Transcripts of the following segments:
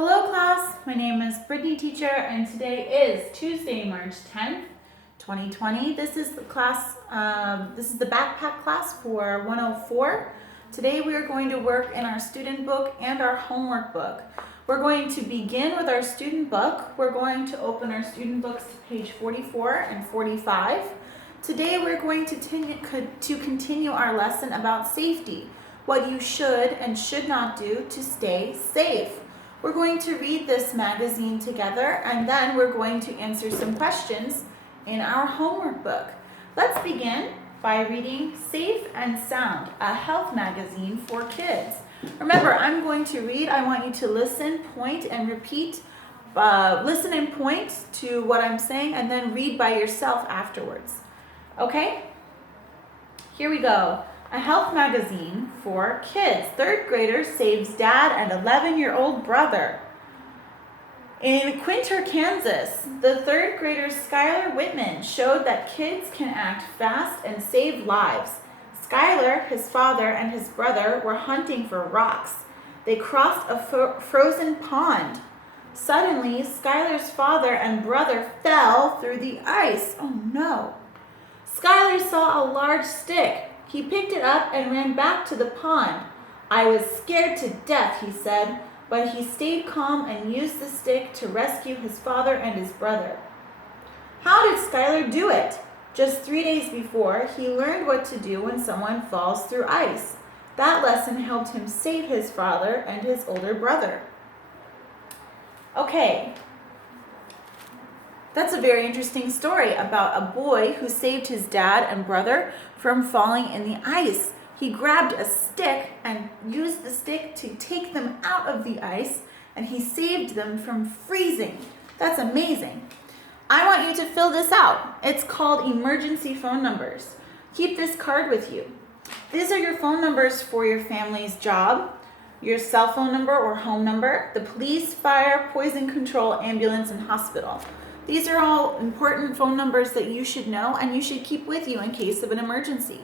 Hello class, my name is Brittany Teacher and today is Tuesday, March 10th, 2020. This is the backpack class for 104. Today we are going to work in our student book and our homework book. We're going to begin with our student book. We're going to open our student books to page 44 and 45. Today we're going to continue our lesson about safety, what you should and should not do to stay safe. We're going to read this magazine together and then we're going to answer some questions in our homework book. Let's begin by reading Safe and Sound, a health magazine for kids. Remember, I'm going to read. I want you to listen, point, and repeat. Listen and point to what I'm saying and then read by yourself afterwards. Okay? Here we go. A health magazine for kids. Third grader saves dad and 11-year-old brother. In Quinter, Kansas, the third grader Skylar Whitman showed that kids can act fast and save lives. Skylar, his father, and his brother were hunting for rocks. They crossed a frozen pond. Suddenly, Skylar's father and brother fell through the ice. Oh no. Skylar saw a large stick. He picked it up and ran back to the pond. I was scared to death, he said, but he stayed calm and used the stick to rescue his father and his brother. How did Skylar do it? Just 3 days before, he learned what to do when someone falls through ice. That lesson helped him save his father and his older brother. Okay. That's a very interesting story about a boy who saved his dad and brother from falling in the ice. He grabbed a stick and used the stick to take them out of the ice, and he saved them from freezing. That's amazing. I want you to fill this out. It's called emergency phone numbers. Keep this card with you. These are your phone numbers for your family's job, your cell phone number or home number, the police, fire, poison control, ambulance, and hospital. These are all important phone numbers that you should know and you should keep with you in case of an emergency.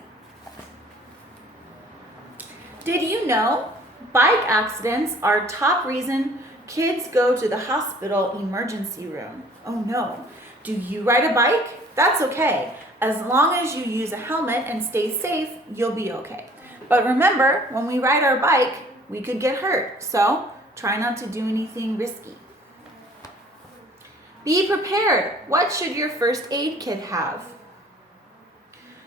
Did you know bike accidents are top reason kids go to the hospital emergency room? Oh no. Do you ride a bike? That's okay. As long as you use a helmet and stay safe, you'll be okay. But remember, when we ride our bike, we could get hurt. So try not to do anything risky. Be prepared. What should your first aid kit have?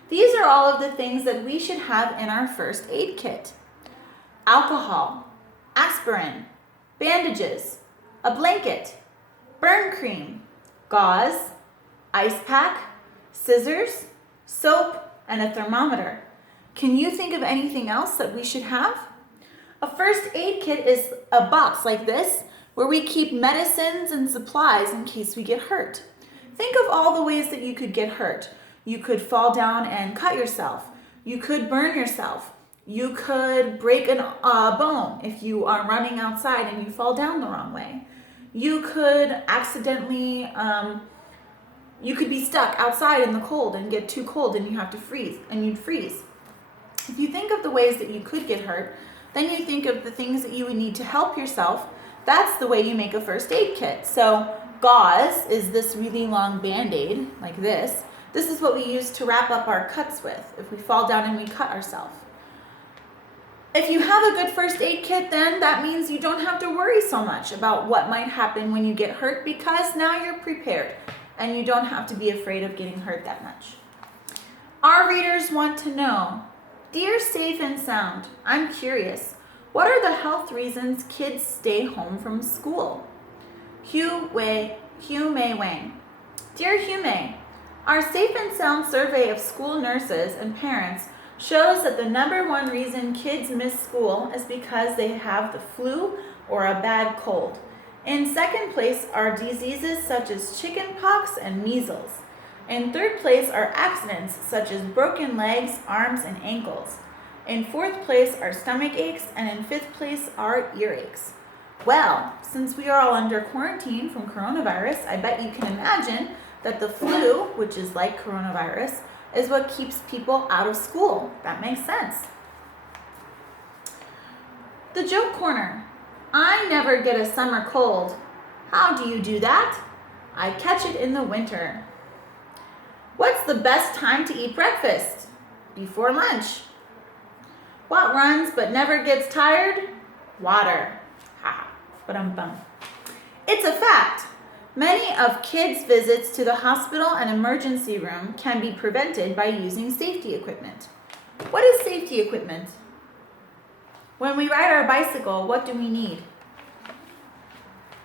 These are all of the things that we should have in our first aid kit. Alcohol, aspirin, bandages, a blanket, burn cream, gauze, ice pack, scissors, soap, and a thermometer. Can you think of anything else that we should have? A first aid kit is a box like this where we keep medicines and supplies in case we get hurt. Think of all the ways that you could get hurt. You could fall down and cut yourself. You could burn yourself. You could break a bone if you are running outside and you fall down the wrong way. You could accidentally, you could be stuck outside in the cold and get too cold and you have to freeze, and you'd freeze. If you think of the ways that you could get hurt, then you think of the things that you would need to help yourself. That's the way you make a first aid kit. So gauze is this really long Band-Aid, like this. This is what we use to wrap up our cuts with if we fall down and we cut ourselves. If you have a good first aid kit, then that means you don't have to worry so much about what might happen when you get hurt because now you're prepared and you don't have to be afraid of getting hurt that much. Our readers want to know, Dear Safe and Sound, I'm curious. What are the health reasons kids stay home from school? Hugh Mei Wang. Dear Hugh Mei, our Safe and Sound survey of school nurses and parents shows that the #1 reason kids miss school is because they have the flu or a bad cold. In second place are diseases such as chickenpox and measles. In third place are accidents such as broken legs, arms, and ankles. In fourth place are stomach aches, and in fifth place are earaches. Well, since we are all under quarantine from coronavirus, I bet you can imagine that the flu, which is like coronavirus, is what keeps people out of school. That makes sense. The joke corner. I never get a summer cold. How do you do that? I catch it in the winter. What's the best time to eat breakfast? Before lunch. What runs but never gets tired? Water. Ha, ba-dum-bum. It's a fact. Many of kids' visits to the hospital and emergency room can be prevented by using safety equipment. What is safety equipment? When we ride our bicycle, what do we need?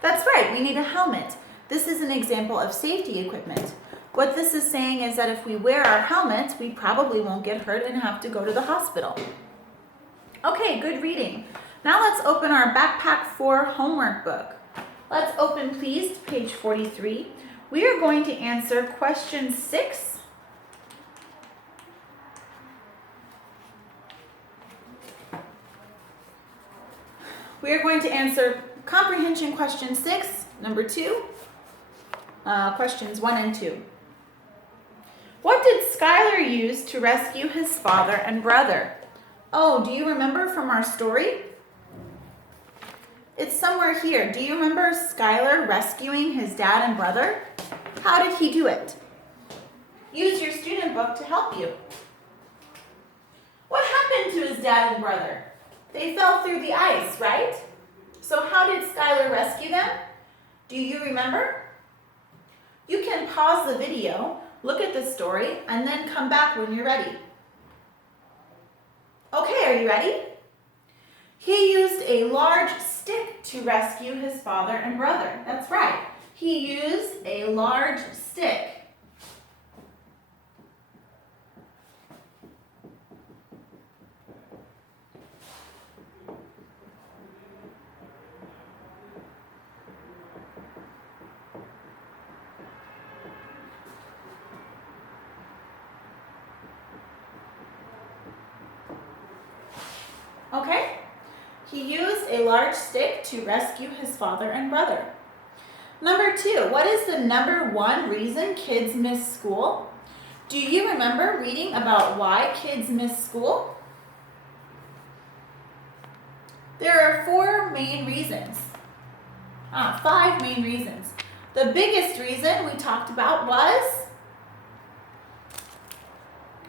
That's right, we need a helmet. This is an example of safety equipment. What this is saying is that if we wear our helmet, we probably won't get hurt and have to go to the hospital. Okay, good reading. Now let's open our Backpack 4 homework book. Let's open, please, to page 43. We are going to answer question 6. We are going to answer comprehension question 6, number 2, questions 1 and 2. What did Skylar use to rescue his father and brother? Oh, do you remember from our story? It's somewhere here. Do you remember Skylar rescuing his dad and brother? How did he do it? Use your student book to help you. What happened to his dad and brother? They fell through the ice, right? So how did Skylar rescue them? Do you remember? You can pause the video, look at the story, and then come back when you're ready. Okay, are you ready? He used a large stick to rescue his father and brother. That's right. He used a large stick. Okay? He used a large stick to rescue his father and brother. Number 2, what is the number 1 reason kids miss school? Do you remember reading about why kids miss school? There are 4 main reasons. 5 main reasons. The biggest reason we talked about was,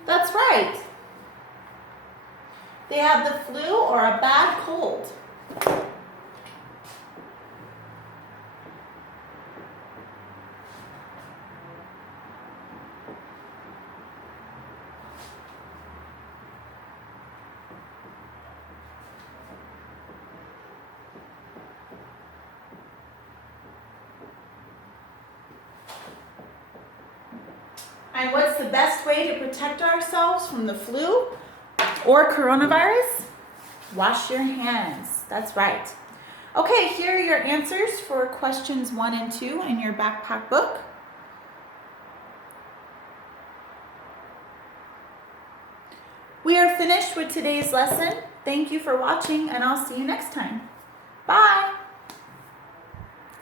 that's right, they have the flu or a bad cold. And what's the best way to protect ourselves from the flu or coronavirus? Wash your hands. That's right. Okay, here are your answers for questions 1 and 2 in your backpack book. We are finished with today's lesson. Thank you for watching, and I'll see you next time.